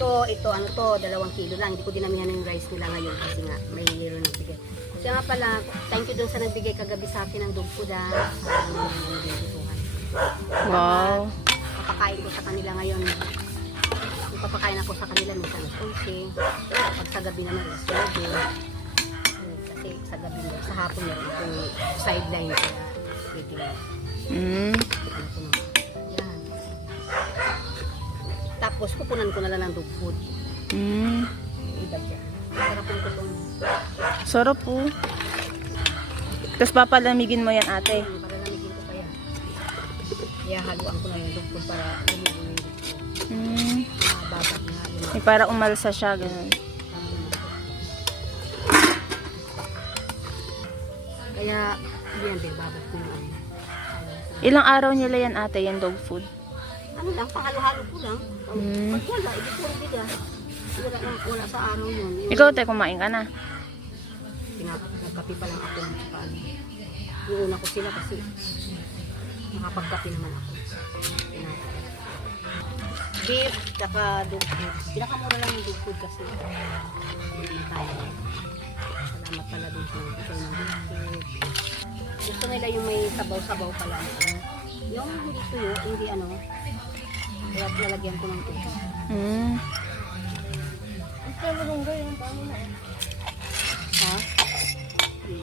Ito, ano to, 2 kilo lang. Hindi ko dinamihan yung rice nila ngayon kasi nga may hero nagbigay. Siya nga pala, thank you dun sa nagbigay kagabi sa akin ng dog food ah. Wow. Papakain ko sa kanila ngayon. Yung papakain ako sa kanila minsan ng kunsi. Pag sa gabi naman, sobo. Kasi sa gabi mo, sa hapon meron itong sideline kaya pwede nga. Yan. Tapos pupunan ko na lang ng dog food. Iba dyan. Sarap yung tutong. Sarap po. Tapos papalamigin mo yan, ate. Palalamigin ko pa yan. Kaya haluan ko na yung dog food para lumigo yung dog food. Babad na yung May para umalsa siya, ganun. kaya yan din, babad ko yung ano. Ilang araw nila yan, ate, yung dog food? Ano lang, pangalo-halo ko lang. Pag wala, ibig bigas. Wala sa araw yun. Ikaw, te, kumain ka na. Nagkape pa lang ako. Paano. Yung una ko sila kasi nakapagkape naman ako. Beef, tsaka dog food. Pinakamura lang yung dog food kasi. Hindi tayo. Salamat pala dun sa ito ng dog food. Gusto nila yung may sabaw-sabaw pala. Yung hindi tuyo, hindi ano. Kaya lalagyan ko ng tubig. Mm. Ha?